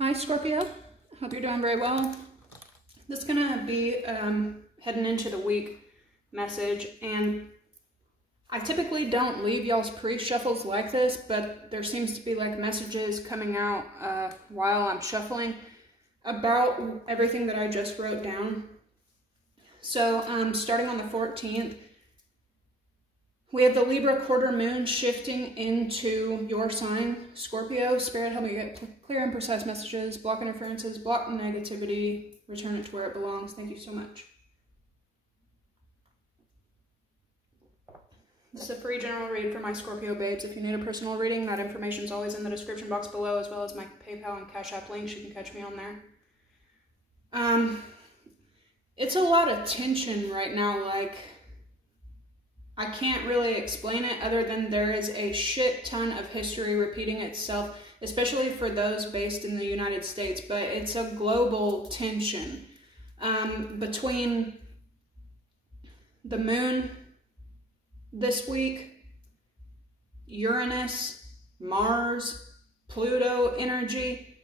Hi Scorpio, hope you're doing very well. This is going to be heading into the week message, and I typically don't leave y'all's pre-shuffles like this, but there seems to be like messages coming out while I'm shuffling about everything that I just wrote down. So starting on the 14th, we have the Libra quarter moon shifting into your sign, Scorpio. Spirit, help me get clear and precise messages, block interferences, block negativity, return it to where it belongs. Thank you so much. This is a free general read for my Scorpio babes. If you need a personal reading, that information is always in the description box below, as well as my PayPal and Cash App links. You can catch me on there. It's a lot of tension right now, like, I can't really explain it other than there is a shit ton of history repeating itself, especially for those based in the United States, but it's a global tension between the moon this week, Uranus, Mars, Pluto energy.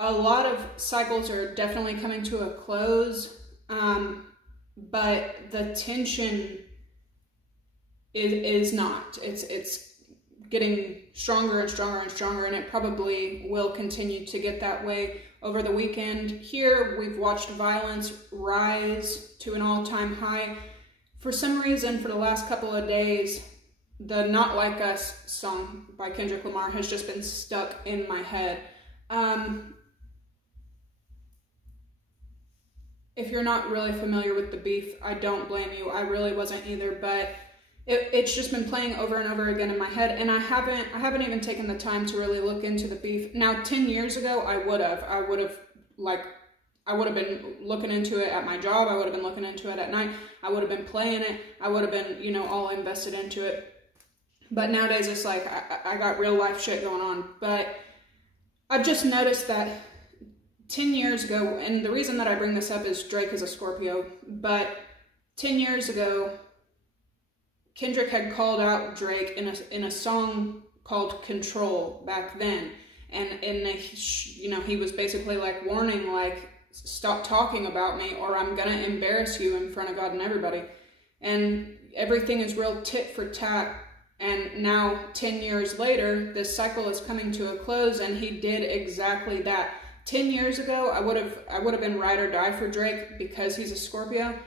A lot of cycles are definitely coming to a close, but the tension is not. It's getting stronger and stronger and stronger, and it probably will continue to get that way over the weekend. Here, we've watched violence rise to an all-time high. For some reason, for the last couple of days, the Not Like Us song by Kendrick Lamar has just been stuck in my head. If you're not really familiar with the beef, I don't blame you. I really wasn't either, but it's just been playing over and over again in my head, and I haven't even taken the time to really look into the beef. Now, 10 years ago, I would have been looking into it at my job. I would have been looking into it at night. I would have been playing it. I would have been, you know, all invested into it. But nowadays, it's like I got real life shit going on. But I've just noticed that 10 years ago, and the reason that I bring this up is Drake is a Scorpio, but 10 years ago, Kendrick had called out Drake in a song called Control back then. And you know, he was basically like warning, like, stop talking about me or I'm gonna embarrass you in front of God and everybody. And everything is real tit for tat. And now 10 years later, this cycle is coming to a close, and he did exactly that. 10 years ago, I would have been ride or die for Drake because he's a Scorpio.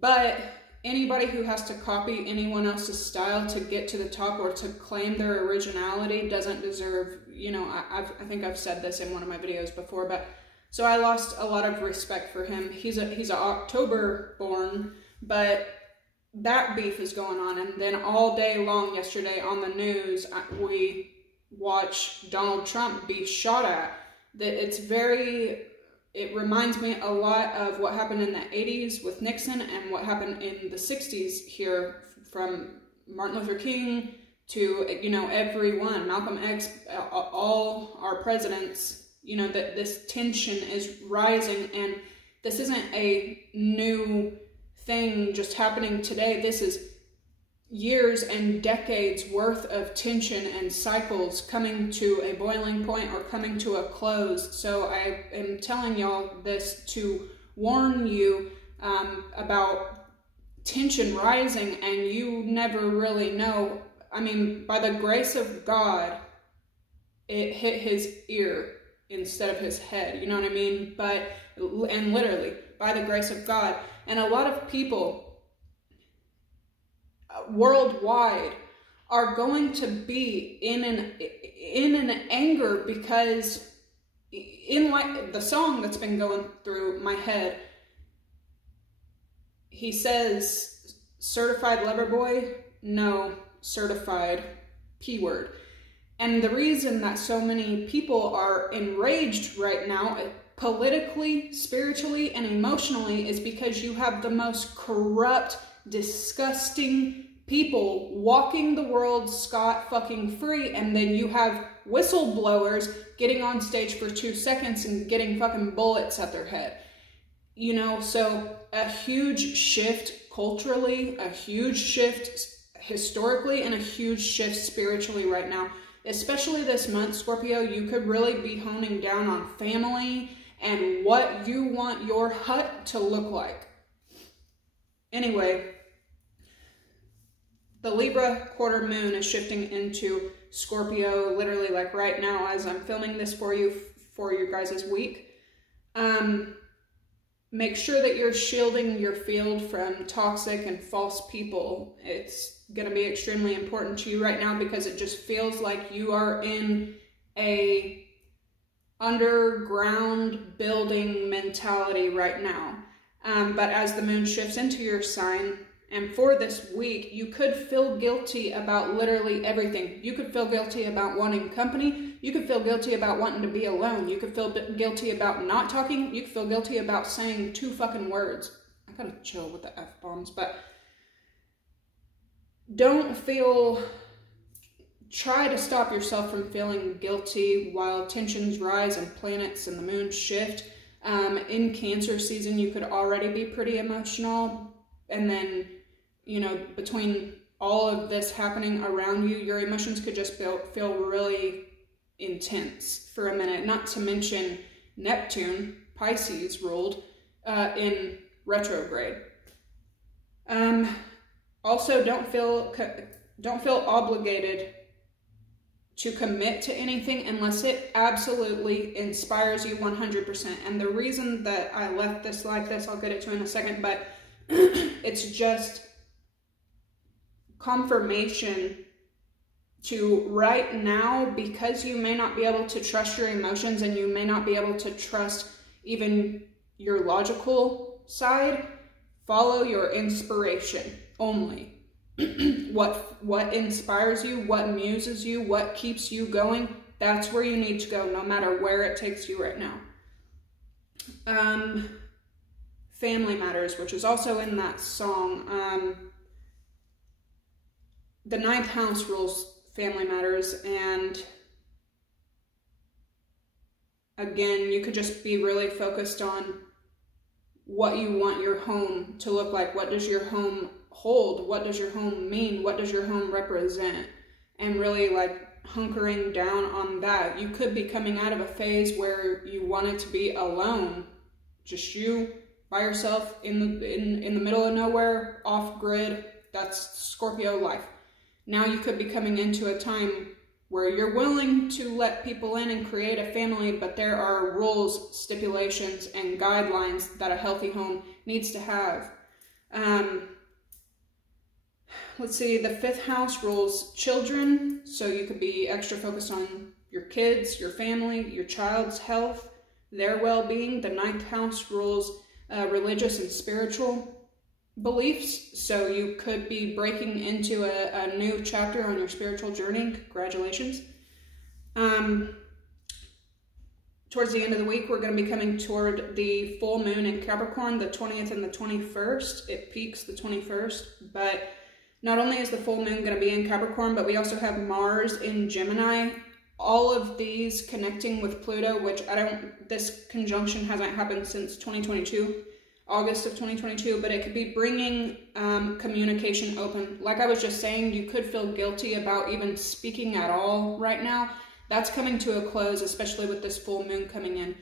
But anybody who has to copy anyone else's style to get to the top or to claim their originality doesn't deserve, you know, I think I've said this in one of my videos before, but so I lost a lot of respect for him. He's a October born, but that beef is going on. And then all day long yesterday on the news, we watched Donald Trump be shot at. It reminds me a lot of what happened in the 80s with Nixon and what happened in the 60s here, from Martin Luther King to, you know, everyone, Malcolm X, all our presidents, you know, that this tension is rising, and this isn't a new thing just happening today. This is years and decades worth of tension and cycles coming to a boiling point or coming to a close. So I am telling y'all this to warn you about tension rising, and you never really know. I mean, by the grace of God, it hit his ear instead of his head, you know what I mean? And literally, by the grace of God. And a lot of people worldwide are going to be in an anger, because in like the song that's been going through my head, he says, certified lover boy, no, certified P-word. And the reason that so many people are enraged right now, politically, spiritually, and emotionally, is because you have the most corrupt, disgusting people walking the world scot-fucking-free, and then you have whistleblowers getting on stage for 2 seconds and getting fucking bullets at their head. You know, so a huge shift culturally, a huge shift historically, and a huge shift spiritually right now. Especially this month, Scorpio, you could really be honing down on family and what you want your hut to look like. Anyway, the Libra quarter moon is shifting into Scorpio literally like right now as I'm filming this for you guys' week. Make sure that you're shielding your field from toxic and false people. It's going to be extremely important to you right now because it just feels like you are in a underground building mentality right now. But as the moon shifts into your sign, and for this week, you could feel guilty about literally everything. You could feel guilty about wanting company. You could feel guilty about wanting to be alone. You could feel guilty about not talking. You could feel guilty about saying 2 fucking words. I gotta chill with the F-bombs, but try to stop yourself from feeling guilty while tensions rise and planets and the moon shift. In Cancer season, you could already be pretty emotional, and then, you know, between all of this happening around you, your emotions could just feel really intense for a minute. Not to mention Neptune, Pisces, ruled in retrograde. Also, don't feel obligated to commit to anything unless it absolutely inspires you 100%. And the reason that I left this like this, I'll get it to in a second, but it's just confirmation to right now, because you may not be able to trust your emotions and you may not be able to trust even your logical side, follow your inspiration only. What inspires you, what muses you, what keeps you going, that's where you need to go, no matter where it takes you right now. Family matters, which is also in that song. The 9th house rules family matters, and again, you could just be really focused on what you want your home to look like. What does your home hold? What does your home mean? What does your home represent? And really like hunkering down on that. You could be coming out of a phase where you wanted to be alone, just you by yourself in the middle of nowhere, off grid. That's Scorpio life. Now you could be coming into a time where you're willing to let people in and create a family, but there are rules, stipulations, and guidelines that a healthy home needs to have. Let's see, the 5th house rules children, so you could be extra focused on your kids, your family, your child's health, their well-being. The 9th house rules religious and spiritual beliefs, so you could be breaking into a new chapter on your spiritual journey. Congratulations. Towards the end of the week, we're going to be coming toward the full moon in Capricorn, the 20th and the 21st. It peaks the 21st, but not only is the full moon going to be in Capricorn, but we also have Mars in Gemini. All of these connecting with Pluto, which this conjunction hasn't happened since 2022. August of 2022, but it could be bringing communication open. Like I was just saying, you could feel guilty about even speaking at all right now. That's coming to a close, especially with this full moon coming in.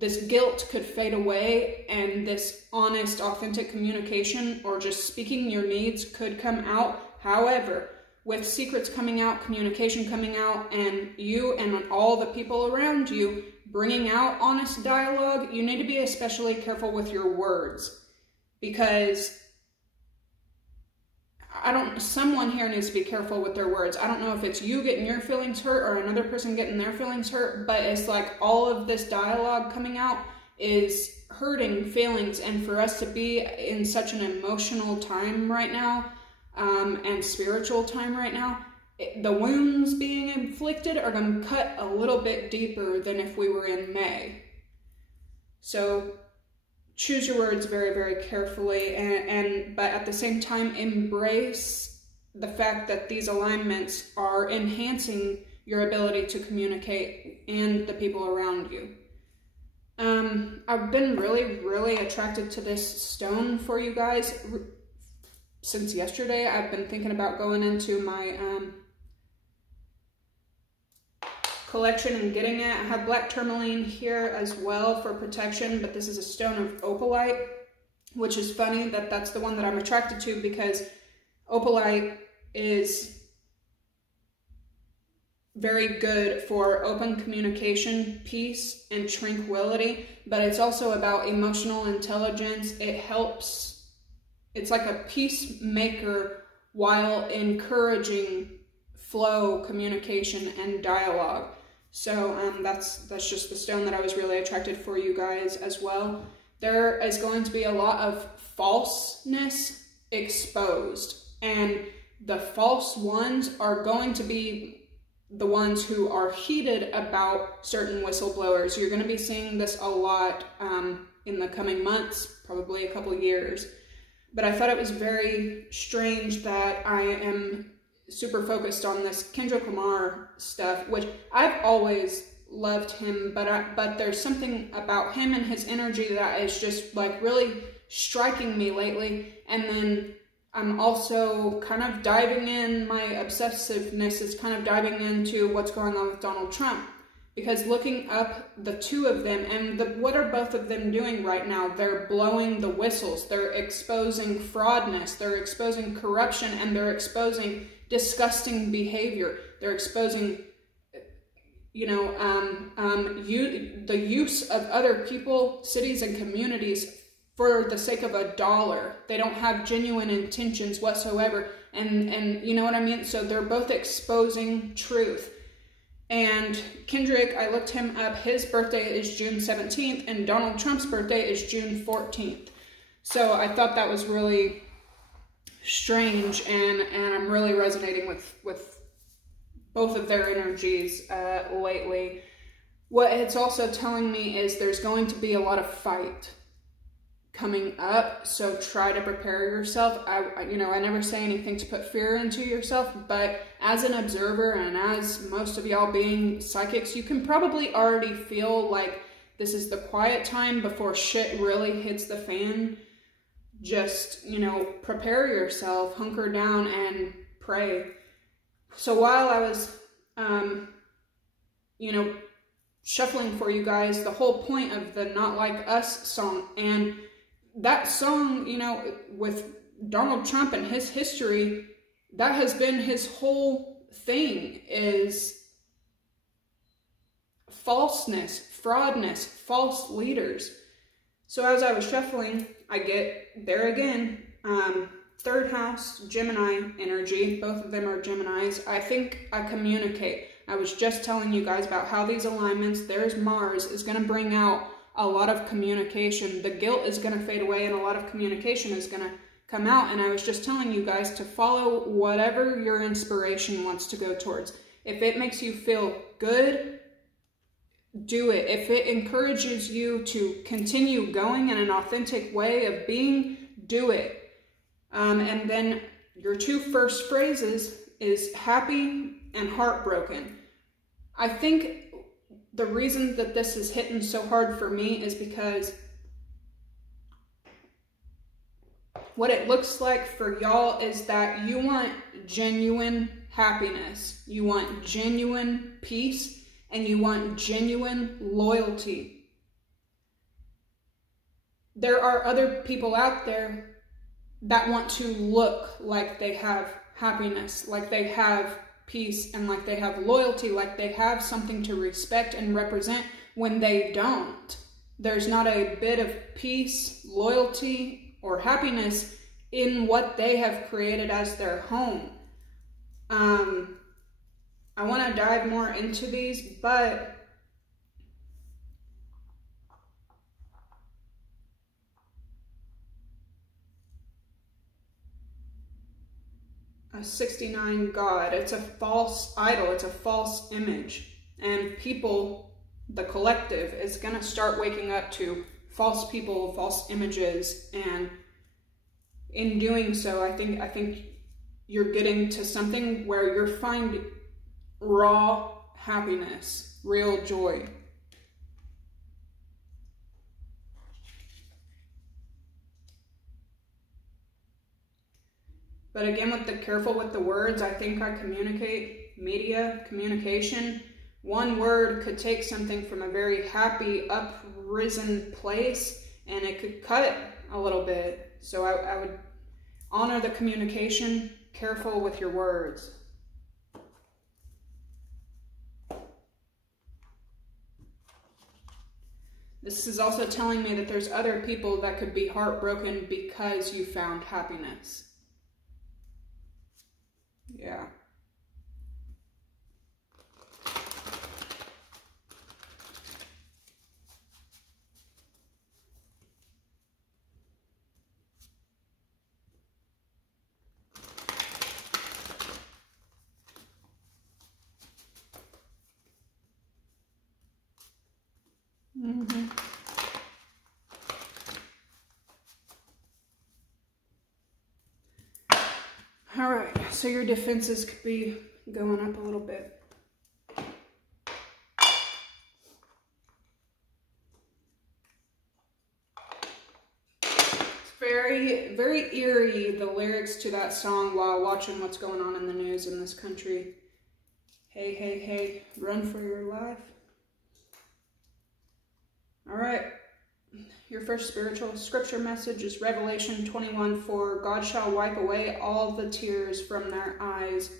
This guilt could fade away, and this honest, authentic communication or just speaking your needs could come out. However, with secrets coming out, communication coming out, and you and all the people around you bringing out honest dialogue, you need to be especially careful with your words, because someone here needs to be careful with their words. I don't know if it's you getting your feelings hurt or another person getting their feelings hurt, but it's like all of this dialogue coming out is hurting feelings. And for us to be in such an emotional time right now, and spiritual time right now, the wounds being inflicted are going to cut a little bit deeper than if we were in May. So choose your words very, very carefully, but at the same time, embrace the fact that these alignments are enhancing your ability to communicate and the people around you. I've been really, really attracted to this stone for you guys since yesterday. I've been thinking about going into my collection and getting it. I have black tourmaline here as well for protection, but this is a stone of opalite, which is funny that that's the one that I'm attracted to, because opalite is very good for open communication, peace, and tranquility, but it's also about emotional intelligence. It helps, it's like a peacemaker while encouraging flow, communication, and dialogue. So that's just the stone that I was really attracted for you guys as well. There is going to be a lot of falseness exposed, and the false ones are going to be the ones who are heated about certain whistleblowers. You're going to be seeing this a lot in the coming months, probably a couple years. But I thought it was very strange that I am super focused on this Kendrick Lamar stuff, which I've always loved him, but there's something about him and his energy that is just like really striking me lately. And then I'm also kind of diving in, my obsessiveness is kind of diving into what's going on with Donald Trump, because looking up the two of them, and what are both of them doing right now? They're blowing the whistles, they're exposing fraudness, they're exposing corruption, and they're exposing disgusting behavior. They're exposing, you know, the use of other people, cities, and communities for the sake of $1. They don't have genuine intentions whatsoever. And you know what I mean? So they're both exposing truth. And Kendrick, I looked him up. His birthday is June 17th, and Donald Trump's birthday is June 14th. So I thought that was really strange, and I'm really resonating with both of their energies lately. What it's also telling me is there's going to be a lot of fight coming up, so try to prepare yourself. I never say anything to put fear into yourself, but as an observer and as most of y'all being psychics, you can probably already feel like this is the quiet time before shit really hits the fan. Just, you know, prepare yourself, hunker down, and pray. So while I was, shuffling for you guys, the whole point of the Not Like Us song, and that song, you know, with Donald Trump and his history, that has been his whole thing, is falseness, fraudness, false leaders. So as I was shuffling, I get there again, third house, Gemini energy. Both of them are Geminis. I think I communicate. I was just telling you guys about how these alignments, there's Mars, is going to bring out a lot of communication. The guilt is going to fade away and a lot of communication is going to come out. And I was just telling you guys to follow whatever your inspiration wants to go towards. If it makes you feel good, do it. If it encourages you to continue going in an authentic way of being, do it. And then your two first phrases is happy and heartbroken. I think the reason that this is hitting so hard for me is because what it looks like for y'all is that you want genuine happiness, you want genuine peace, and you want genuine loyalty. There are other people out there that want to look like they have happiness, like they have peace, and like they have loyalty, like they have something to respect and represent, when they don't. There's not a bit of peace, loyalty, or happiness in what they have created as their home. I want to dive more into these, but a 69 God, it's a false idol, it's a false image. And people, the collective, is going to start waking up to false people, false images, and in doing so, I think you're getting to something where you're finding raw happiness, real joy. But again, with the careful with the words, I think I communicate, media, communication, one word could take something from a very happy, uprisen place, and it could cut it a little bit. So I would honor the communication, careful with your words. This is also telling me that there's other people that could be heartbroken because you found happiness. Yeah. All right, so your defenses could be going up a little bit. It's very, very eerie, the lyrics to that song, while watching what's going on in the news in this country. Hey, hey, hey, run for your life. All right, your first spiritual scripture message is Revelation 21:4. God shall wipe away all the tears from their eyes.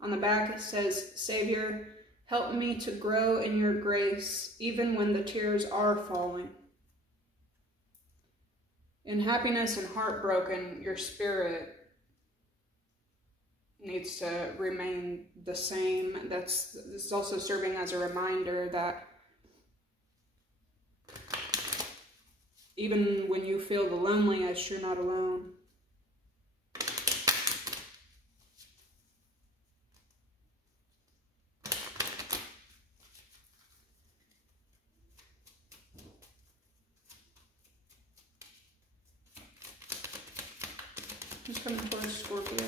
On the back it says, Savior, help me to grow in your grace, even when the tears are falling. In happiness and heartbroken, your spirit needs to remain the same. This is also serving as a reminder that even when you feel the loneliest, you're not alone. Who's coming towards Scorpio?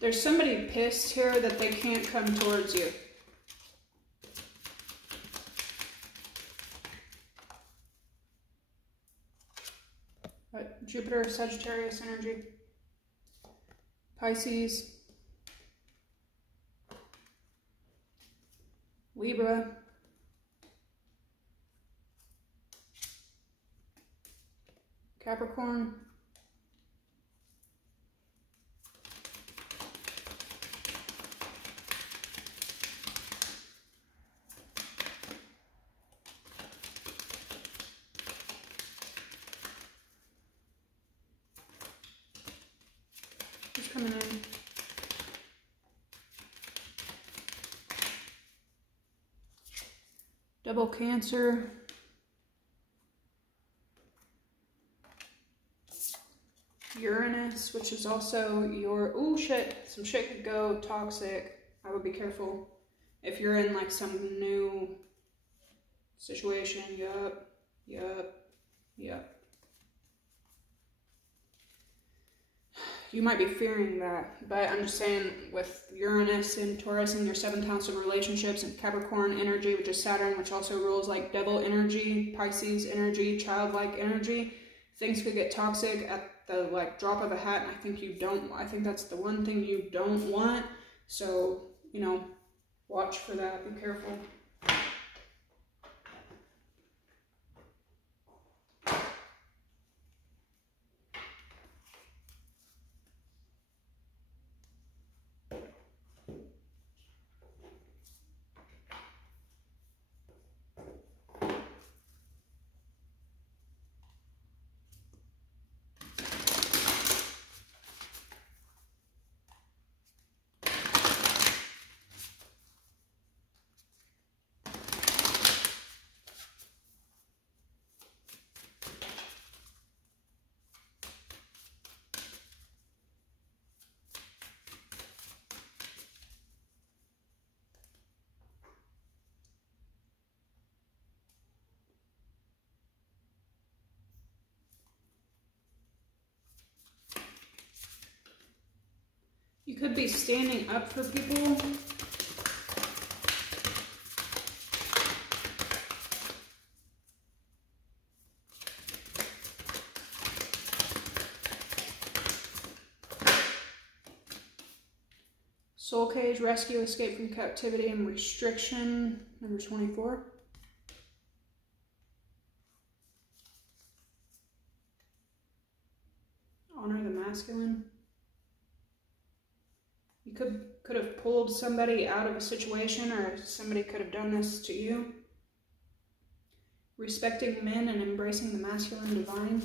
There's somebody pissed here that they can't come towards you. Jupiter, Sagittarius energy, Pisces, Libra, Capricorn, coming in. Double Cancer. Uranus, which is also your, oh shit, some shit could go toxic. I would be careful if you're in like some new situation. Yup. You might be fearing that, but I'm just saying with Uranus and Taurus in your 7th house of relationships, and Capricorn energy, which is Saturn, which also rules like devil energy, Pisces energy, childlike energy, things could get toxic at the like drop of a hat, and I think that's the one thing you don't want. So, you know, watch for that, be careful. You could be standing up for people. Soul cage, rescue, escape from captivity and restriction, number 24. Honor the masculine. You could have pulled somebody out of a situation, or somebody could have done this to you. Respecting men and embracing the masculine divine.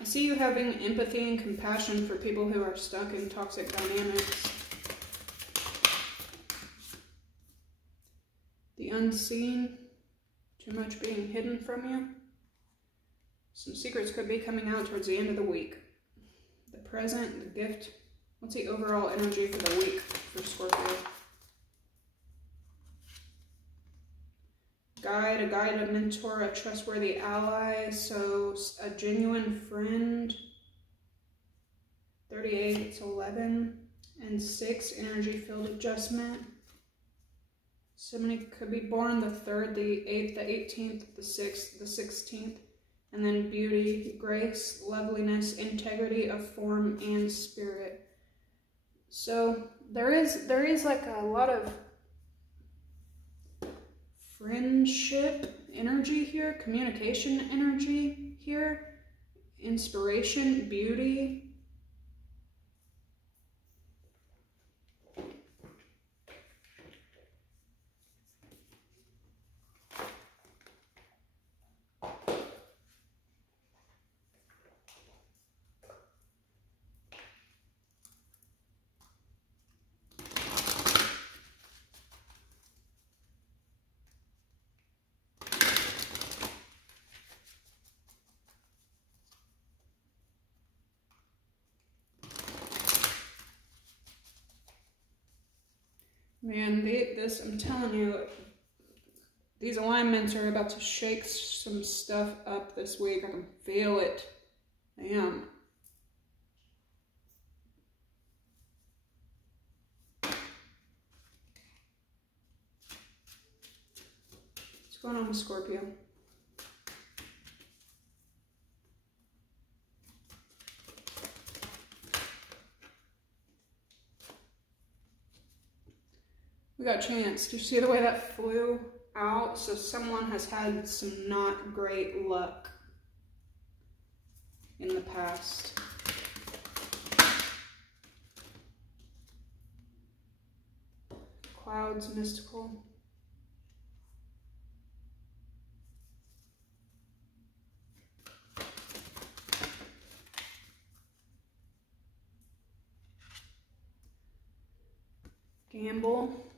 I see you having empathy and compassion for people who are stuck in toxic dynamics. The unseen, too much being hidden from you. Some secrets could be coming out towards the end of the week. The present, the gift. What's the overall energy for the week for Scorpio? Guide, a mentor, a trustworthy ally, so a genuine friend. 38, it's 11. And 6, energy field adjustment. Somebody could be born the 3rd, the 8th, the 18th, the 6th, the 16th. And then beauty, grace, loveliness, integrity of form and spirit. So there is like a lot of friendship energy here, communication energy here, inspiration, beauty. Man, I'm telling you, these alignments are about to shake some stuff up this week. I can feel it. Damn. What's going on with Scorpio? We got Chance. Do you see the way that flew out? So someone has had some not great luck in the past. Clouds, mystical. Gamble.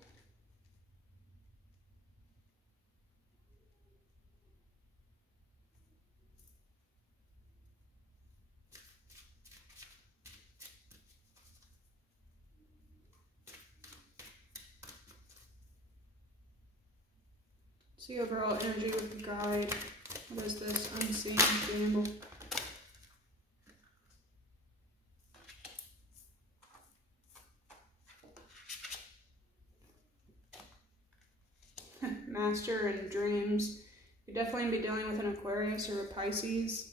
See overall energy with the guide. What is this? Unseen, gamble. Master and dreams. You'd definitely be dealing with an Aquarius or a Pisces.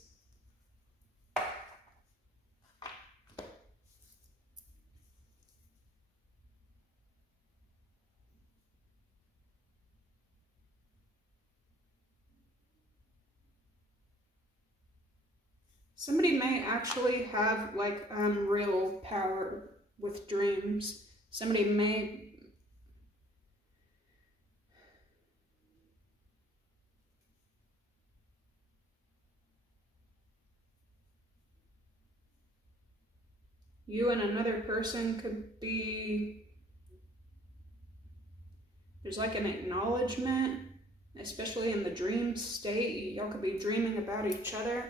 Somebody may actually have like real power with dreams. Somebody may you and another person could be, there's like an acknowledgement, especially in the dream state. Y'all could be dreaming about each other.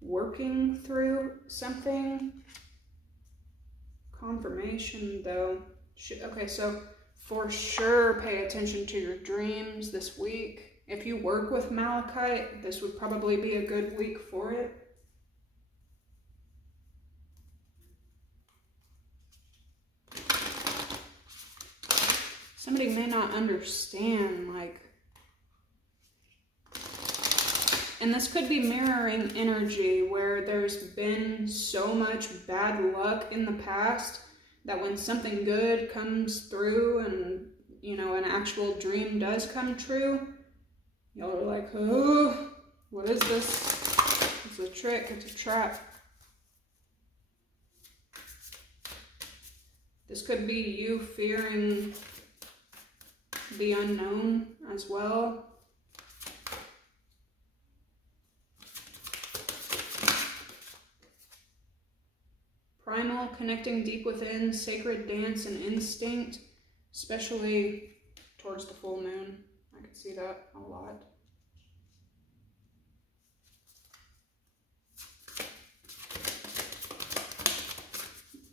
Working through something. Confirmation though. Okay, so For sure, pay attention to your dreams this week. If you work with malachite, this would probably be a good week for it. Somebody may not understand, like, and this could be mirroring energy where there's been so much bad luck in the past that when something good comes through and, you know, an actual dream does come true, y'all are like, oh, what is this? It's a trick, it's a trap. This could be you fearing the unknown as well. Primal, connecting deep within, sacred dance and instinct, especially towards the full moon. I could see that a lot.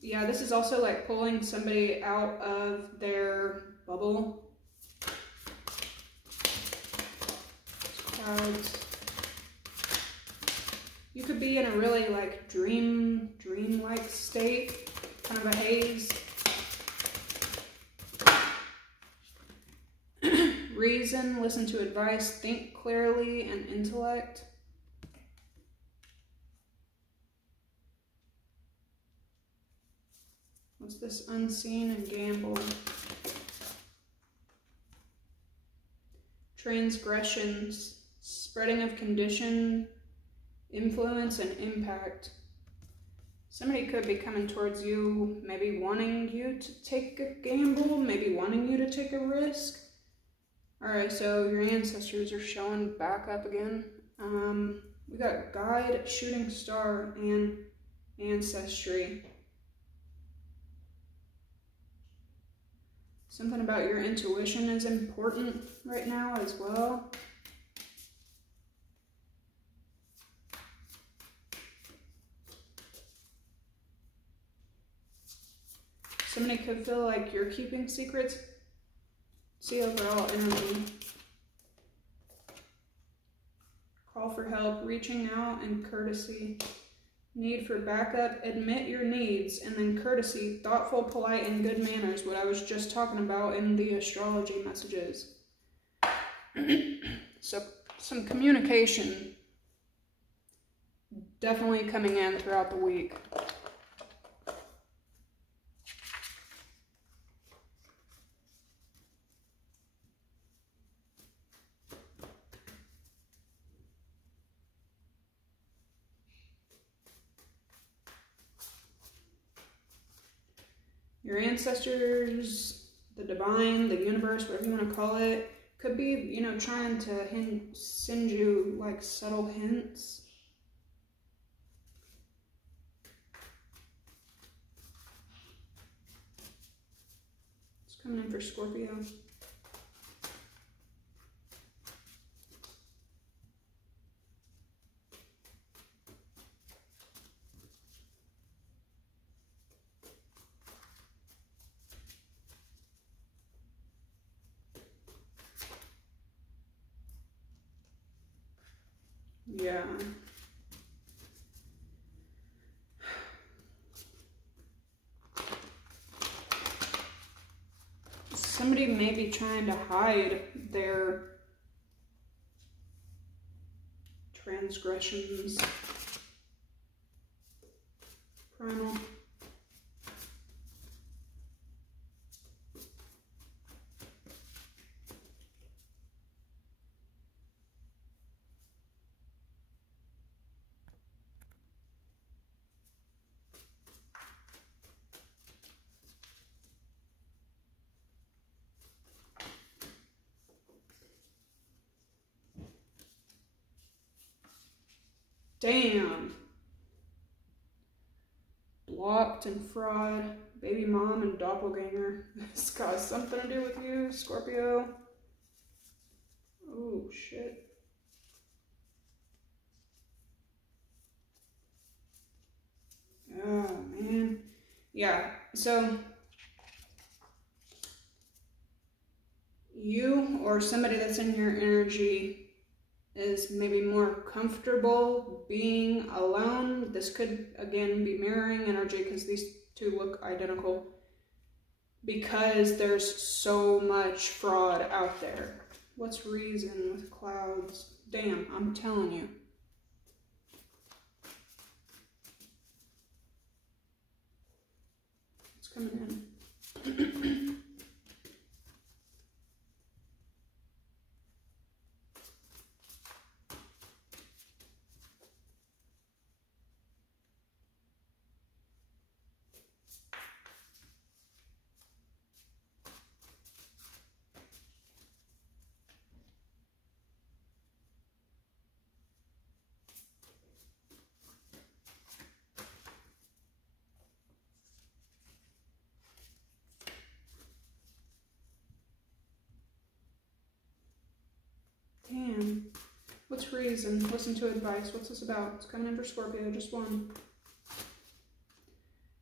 Yeah, this is also like pulling somebody out of their bubble. Cards. You could be in a really like dream-like state, kind of a haze. Reason, listen to advice, think clearly, and intellect. What's this? Unseen and gamble. Transgressions, spreading of condition, influence, and impact. Somebody could be coming towards you, maybe wanting you to take a gamble, maybe wanting you to take a risk. Alright, so your ancestors are showing back up again. We got guide, shooting star, and ancestry. Something about your intuition is important right now as well. Somebody could feel like you're keeping secrets. See overall energy. Call for help, reaching out, and courtesy. Need for backup, admit your needs, and then courtesy, thoughtful, polite, and good manners, what I was just talking about in the astrology messages. So some communication definitely coming in throughout the week. Your ancestors, the divine, the universe, whatever you want to call it, could be, you know, trying to send you like subtle hints. It's coming in for Scorpio. Yeah. Somebody may be trying to hide their transgressions. Primal. Damn. Blocked and fraud. Baby mom and doppelganger. This got something to do with you, Scorpio. Oh, shit. Oh, man. Yeah, so you or somebody that's in your energy is maybe more comfortable being alone. This could, again, be mirroring energy because these two look identical, because there's so much fraud out there. What's reason with clouds? Damn, I'm telling you. It's coming in. Damn. What's reason? Listen to advice. What's this about? It's coming in for Scorpio, just one.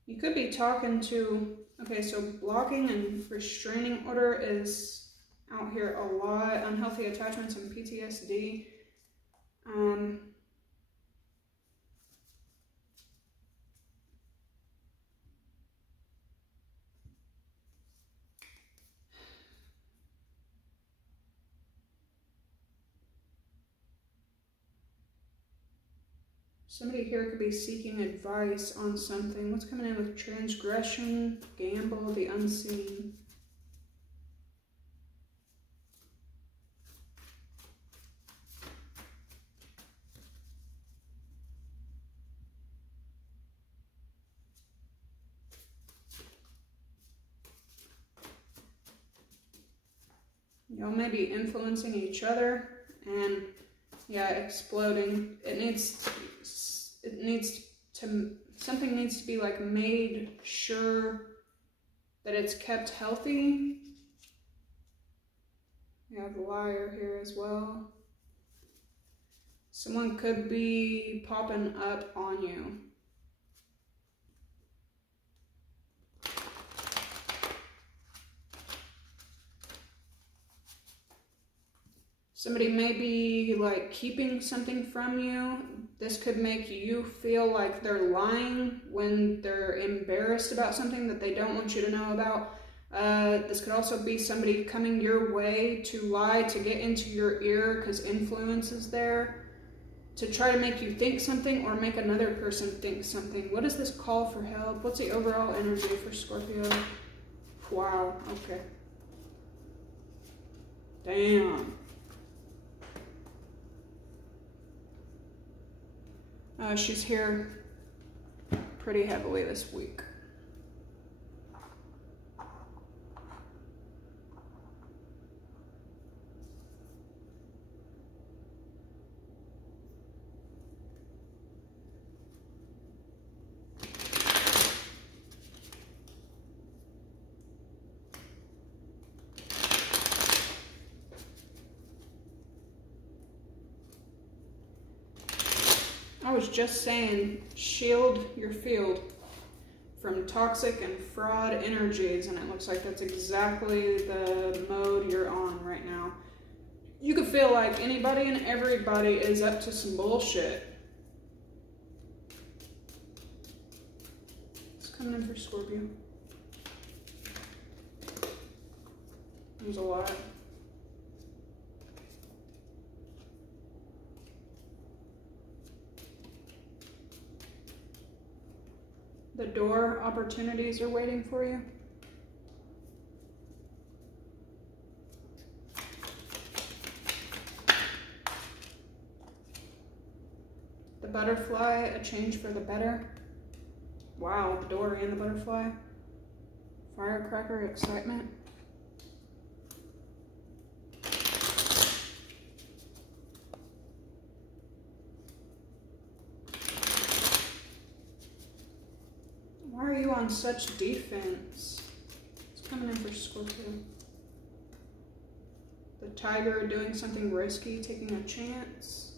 You could be talking to, okay, so blocking and restraining order is out here a lot. Unhealthy attachments and PTSD. Somebody here could be seeking advice on something. What's coming in with transgression, gamble, the unseen? Y'all may be influencing each other and, yeah, exploding. Something needs to be like made sure that it's kept healthy. We have a liar here as well. Someone could be popping up on you. Somebody may be like keeping something from you. This could make you feel like they're lying when they're embarrassed about something that they don't want you to know about. This could also be somebody coming your way to lie, to get into your ear because influence is there, to try to make you think something or make another person think something. What is this call for help? What's the overall energy for Scorpio? Wow, okay. Damn. She's here pretty heavily this week. I was just saying, shield your field from toxic and fraud energies, and it looks like that's exactly the mode you're on right now. You could feel like anybody and everybody is up to some bullshit. It's coming in for Scorpio. There's a lot. The door opportunities are waiting for you. The butterfly, a change for the better. Wow, the door and the butterfly. Firecracker, excitement. Why are you on such defense? It's coming in for Scorpio. The tiger doing something risky, taking a chance.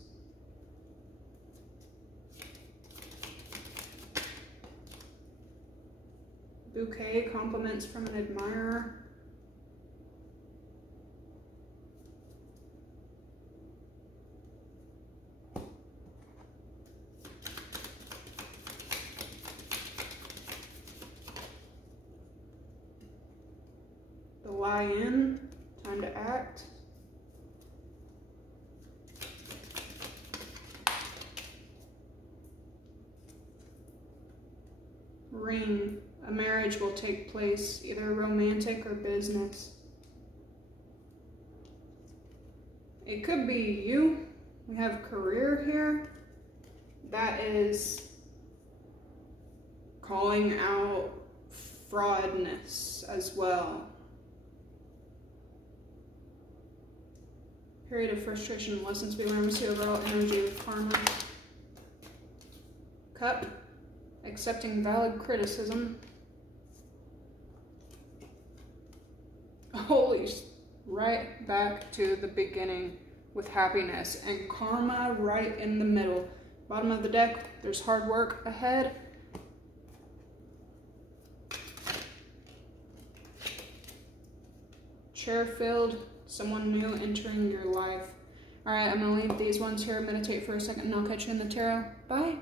Bouquet, compliments from an admirer. The Lion, time to act. Ring, a marriage will take place, either romantic or business. It could be you. We have career here. That is calling out fraudness as well. Period of frustration, lessons we learn. See overall energy of karma. Cup, accepting valid criticism. Holy, right back to the beginning with happiness and karma right in the middle. Bottom of the deck, there's hard work ahead. Chair filled, someone new entering your life. All right, I'm gonna leave these ones here, meditate for a second, and I'll catch you in the tarot. Bye.